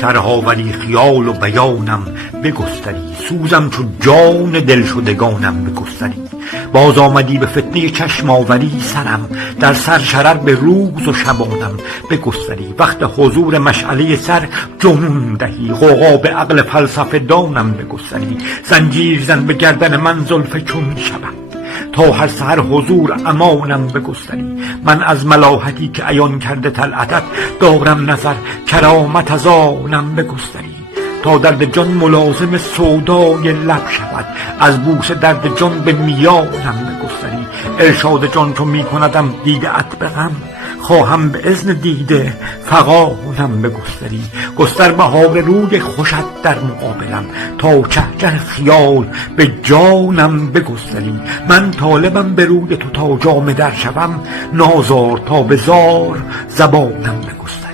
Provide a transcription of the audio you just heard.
شرها ولی خیال و بیانم بگستری، سوزم چو جان دل شدگانم بگستری. باز آمدی به فتنه چشم آوری، سرم در سر شرر به روز و شبانم بگستری. وقت حضور مشعله سر جنون دهی، غوغا به عقل فلسفه دانم بگستری. زنجیر زن به گردن من زلف چون شبم، تا هر سحر حضور امانم بگستری. من از ملاحتی که عیان کرده طلعتت، دارم نظر کرامت از آنم بگستری. تا درد جان ملازم سودای لب شود، از بوسه درد جان به میانم بگستری. ارشاد جان چو می کندم دیده ات به غم، خواهم به اذن دیده فغانم بگستری. گستر بهار روی خوشت در مقابلم، تا چهچه خیال به جانم بگستری. من طالبم به روی تو تا جامه در شوم، نازار تا به زار زبانم بگستری.